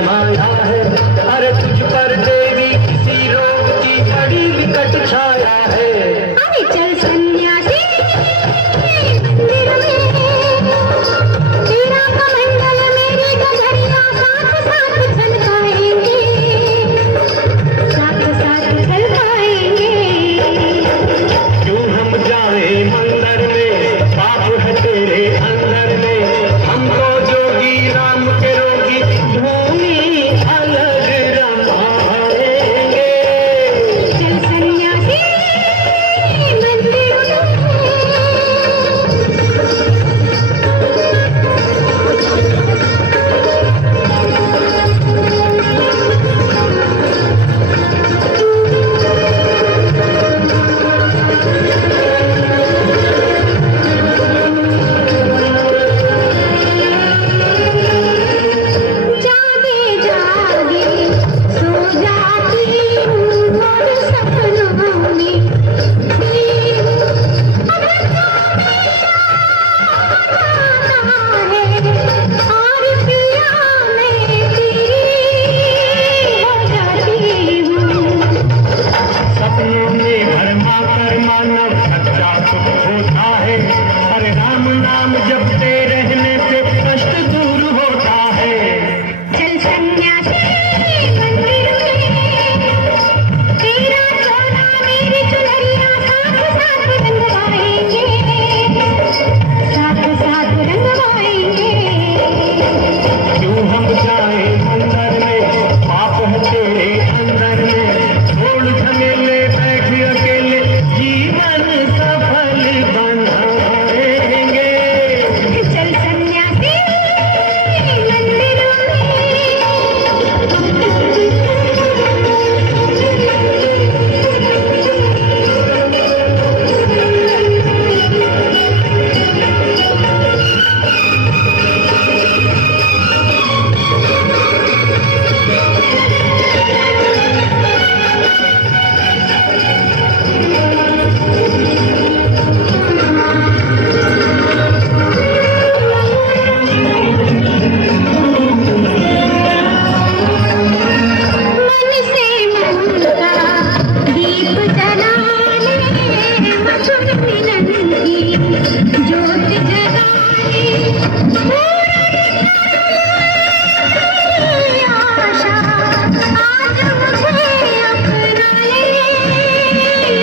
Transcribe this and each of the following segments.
समाया है। अरे तुझ पर देवी किसी रोग की बड़ी विकट छाया है। अरे चल सन्यासी मंदिर में, तेरा कमंडल मेरी गगरिया साथ साथ छलकाएंगे, साथ साथ छलकाएंगे। क्यों हम जाए मंदिर में, पाप है तेरे अंदर में। हमको जोगी राम के रोगी भूमि अलग रमाएंगे। चल सन्यासी मंदिर में। जागे जागे सो जाती हूँ और सपनों में और पिया मैं तेरी हो जाती हूँ। सपनों में भरमा कर मानव सच्चा सुख होता है। अरे राम नाम जपते रहने से कष्ट दूर होता है। चल सन्यासी मंदिर में, तेरा सोना मेरी चुनरिया साथ साथ रंगवाएंगे, साथ साथ रंगवाएंगे। क्यों हम जाए मंदिर में, पाप है तेरे अंदर में। छोड़ झमेले बैठ अकेले, जीवन सफल बनाएंगे। चल सन्यासी मंदिर मन से मन का दीप जलाने, मधुर मिलन की ज्योत जगाने, पूरी आशा आज मुझे अपना ले,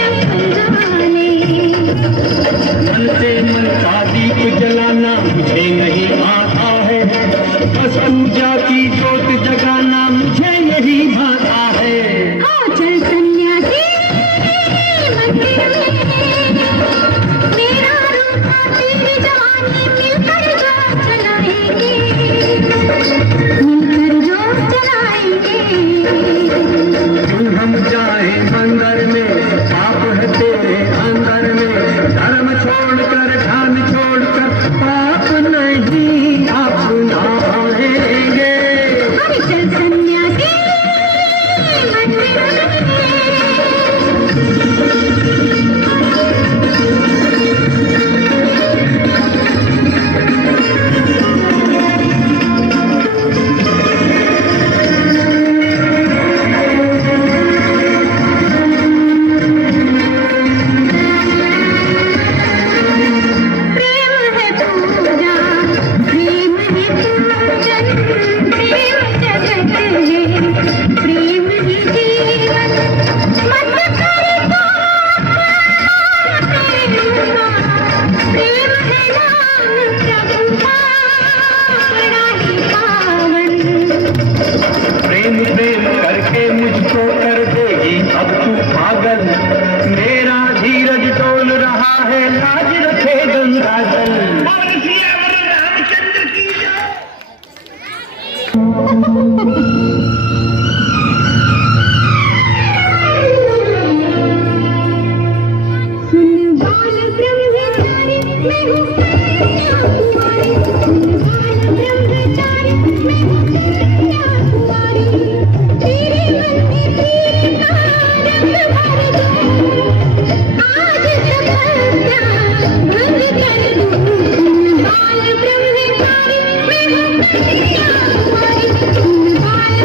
अपना ले। मन से मन का दीप जलाना मुझे नहीं आता है। बस पूजा की ज्योत जगाना मुझे यही भाता है। हाँ चल सन्यासी मंदिर में, मेरा रूप तेरी जवानी मिलकर जो चलाएंगे, मिलकर जो चलाएंगे। क्यों हम जाए मंदिर में, पाप है तेरे अंदर में। धर्म छोड़कर ध्यान छोड़कर पाप नहीं अपनाएंगे। अरे चल सन्यासी मंदिर में। प्रेम है पूजा, प्रेम है पूजन, प्रेम जगत है, प्रेम ही जीवन। मत कर प्रेम है नाम प्रभु का, बड़ा ही पावन। प्रेम प्रेम करके मुझको कर देगी अब तू पागल। मेरा धीरज डोल रहा है, लाज रखे गंगा जल। सुन बाल ब्रह्मचारी मैं हूँ कन्याकुमारी, सुन बाल ब्रह्मचारी मैं हूँ कन्याकुमारी। तेरे मन में प्रीत का रंग भर दूँ, आज तपस्या भंग कर दूँ। सुन बाल ब्रह्मचारी मैं हूँ कन्याकुमारी, सुन बाल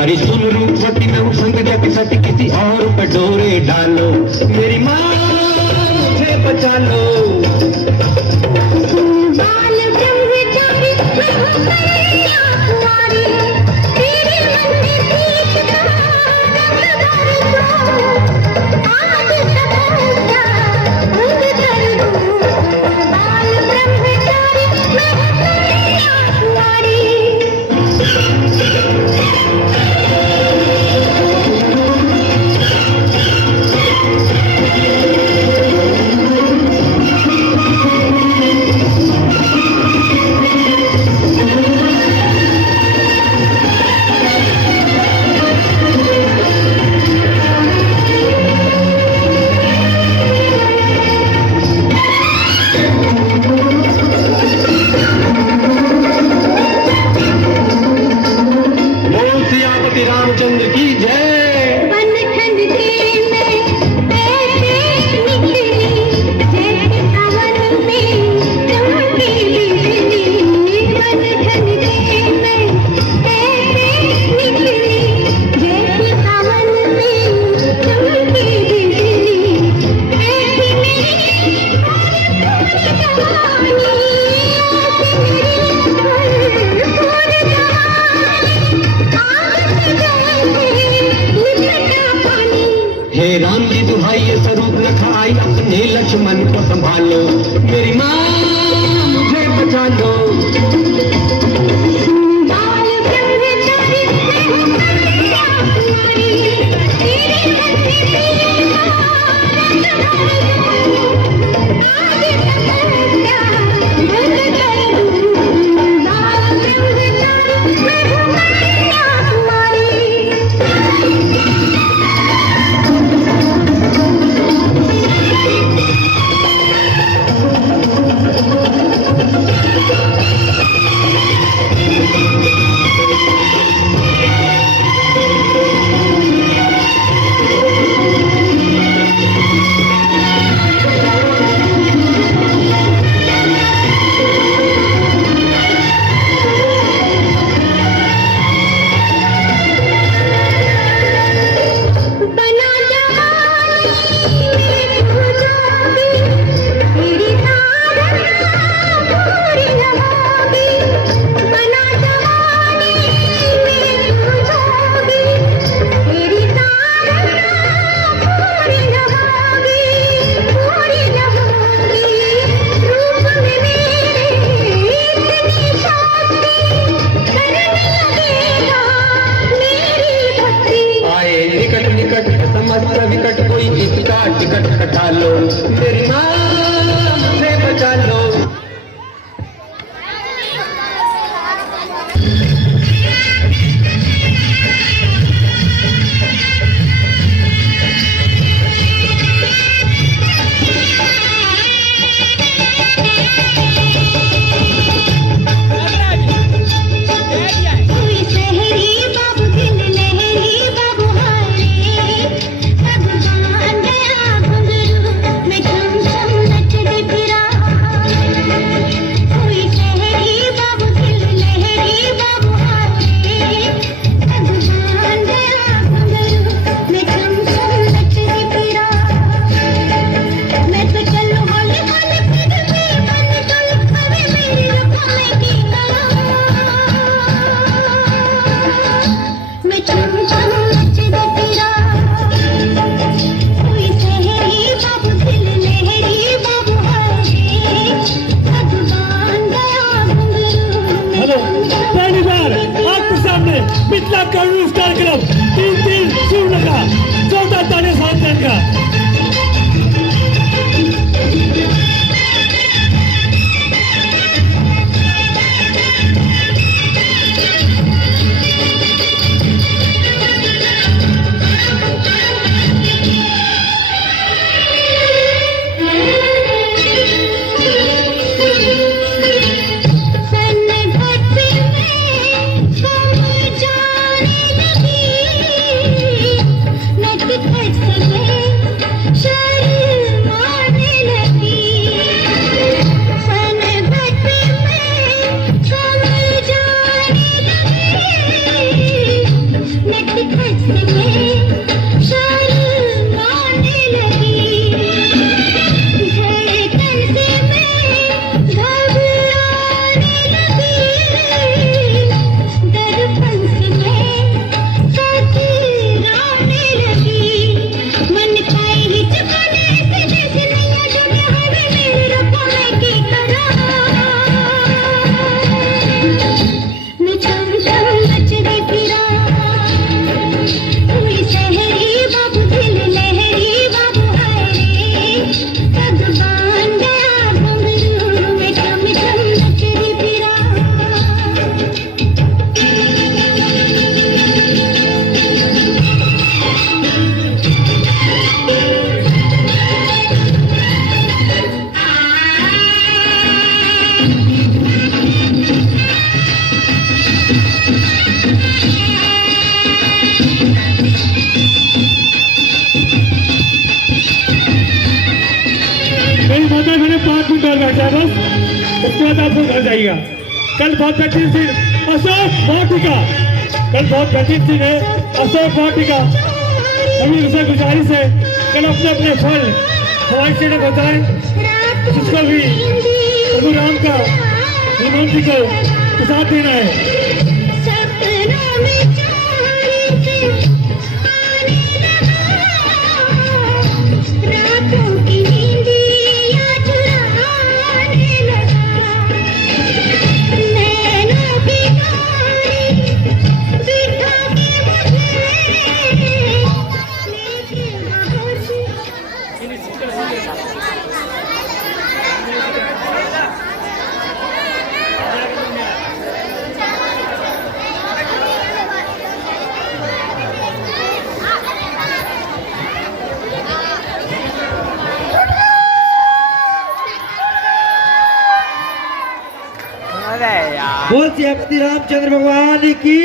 अरे सुन रूपवती में उमंग जग सट किसी और पे डोरे डालो, मेरी माँ मुझे बचा लो। बाल ब्रह्मचारी मैं हूँ कन्या कुंवारी, तेरे मन में सीखता रंग भर दो, आज तपस्या भंग कर दूं। बाल ब्रह्मचारी मैं हूँ कन्या कुंवारी। बोल सियापति रामचंद्र की जय। बनठन के में ऐसे निकली, जैसे सावन में चमके बिजली। बनठन के में ऐसे निकली, जैसे सावन में चमके बिजली। ऐसी मेरी पूरी जवानी, ऐसी मेरी पूरी जवानी, आग से जैसे लिपटा पानी। हे राम की दुहाई ये स्वरूप न खाई, अपने लक्ष्मण को संभालो, मेरी माँ मुझे बचा लो। बाल ब्रह्मचारी मैं हूँ कन्या कुंवारी, तेरे मन में सीखता रंग भर दूं, आज तपस्या भंग कर दूं। बाल ब्रह्मचारी मैं हूँ कन्या कुंवारी। बना जवानी में तू जोगी, तेरी साधना पूरी न होगी। बना जवानी में तू जोगी, तेरी साधना पूरी न होगी, पूरी न होगी। रूप में मेरे इतनी शक्ति, करने लगेगा मेरी भक्ति। आए निकट निकट समस्त विकट, कोई इसका टिकट कटा लो, मेरी माँ मुझे बचा लो। कोई शहरी बाबू दिल लहरी बाबू हारे, सब बांध गया घुंघरू मैं छम छम नचती फिरा। कोई शहरी बाबू दिल लहरी बाबू हारे, सब बांध गया घुंघरू मैं छम छम नचती फिरा। मैं तो चलूं हौले हौले फिर भी बन चल, अरे मेरी रुपये की कला। मैं छम छम नचती फिरा। कोई शहरी बाबू दिल लहरी बाबू हारे, सब बांध गया घुंघरू मैं हेलो छम छम पहली बार आपके सामने पिछला करूस कार्यक्रम 3-3 सूर्य का 14 ताने साधन का। खच में शर्माने लगी, धड़कन से मैं घबराने लगी, दर्पण से मैं कतराने लगी, मन का ही चुकाने से जैसे नैया डूबे हवे मेरे पाए की तरह, मैं चम चम नचती फिरा, कोई शहरी बाबू दिल लहरी बाबू हाय रे, पग बांध गया घुंघरू में चम चम नचती फिरा। मेरी माता मैंने 5 मिनट और बैठा है बस, उसके बाद आप लोग घर जाइएगा। कल बहुत बेहतरीन सीन अशोक वाटिका, कल बहुत बेहतरीन सीन है अशोक वाटिका। सभी उनसे गुजारिश है कल अपने अपने फल हवाई से न बताएं, जिसको भी प्रभु राम का हनुमान जी को प्रसाद देना है। सपनों में चांद आने लगा, रातों की नींदिया चुराने लगा, नैनों की डोरी बिठा के मुझे लेके बोल श्री रामचंद्र भगवान की